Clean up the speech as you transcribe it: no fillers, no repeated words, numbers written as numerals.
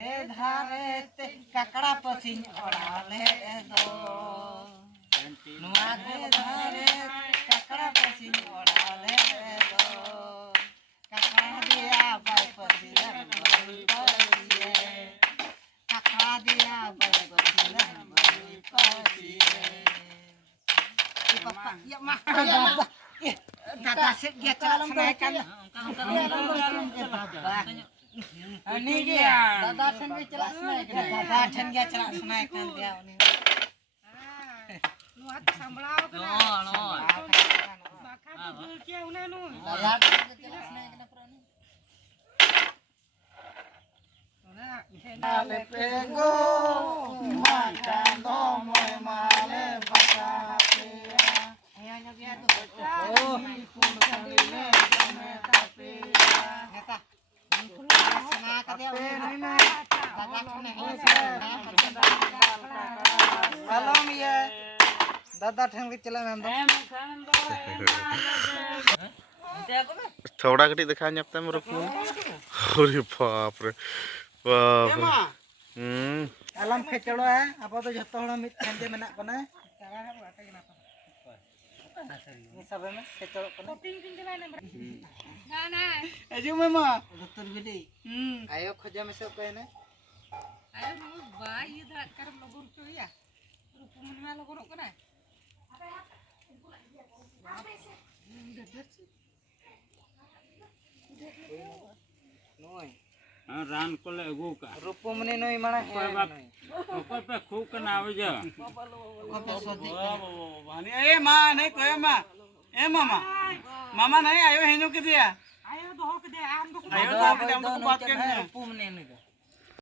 धारे ते ककड़ा पसीन ओढ़ाले दो नुआरे धारे ककड़ा पसीन ओढ़ाले दो ककड़ा दिया बाई पसीन पसीए ककड़ा दिया बाई पसीन पसीए पापा या मा दादा से dia celak senaikan ini dia दादा ठन के चला senaikan दादा ठन के चला senaikan dia ini nu hat sambalao kana no bakha tu kia una nu दादा ठन के चला senaikan prani Male pego makando moy male bakapea ayanya dia tu oh pun kalile me tapea neta sena ka dia na dadak ne malam ya दादा ठन के चला में थोड़ा कटी दिखा ᱧᱟᱯᱛᱮ ᱢ ᱨᱩᱯᱩ अरे बाप रे बाप alam kecelo ya apa tuh jatuh orang mit kende menak kena ini sabar mas kecelo kena nah nah ayo mama dokter gede ayo khoja mesok ke ne ayo nu bayi dah karam logor tu ya rupu mana logor kena रान को ले अगू का रूपो मने नई माना ऊपर पे खूब का नाव जा वानी ए मां नहीं कोई मां ए मामा मामा नहीं आयो हेनु के दिया आयो दो के दे आम दो आयो दो के दे हम तो बात करने रूपो मने नहीं